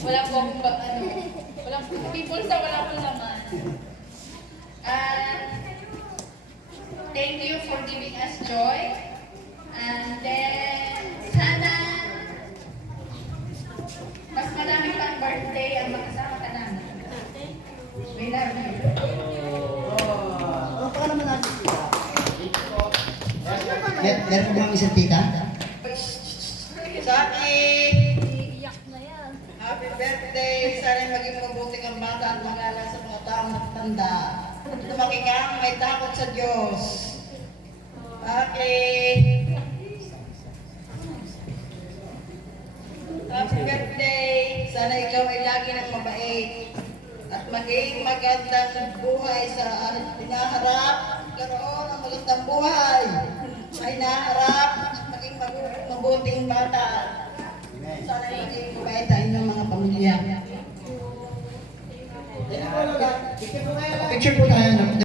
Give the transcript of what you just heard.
Wala po akong wala people sa wala pong laman. Thank you for giving us joy. And then, sana mas marami pang birthday ang makasama ka namin. We love you. Ano pa naman natin tita? Meron po bang isang tita? Saki! Iyak na yan. Happy birthday! Sana maging mabuting ang bata at mag-alala sa mga taong matanda. Lumaki kang may takot sa Diyos. Saki! Happy birthday! Sana ikaw ay lagi ng mabait at maging magandang buhay sa hinaharap. Karoon ng magandang buhay ay naharap at maging mabuting bata. Sana maging mabait ang inyong mga pamilya. Picture po tayo.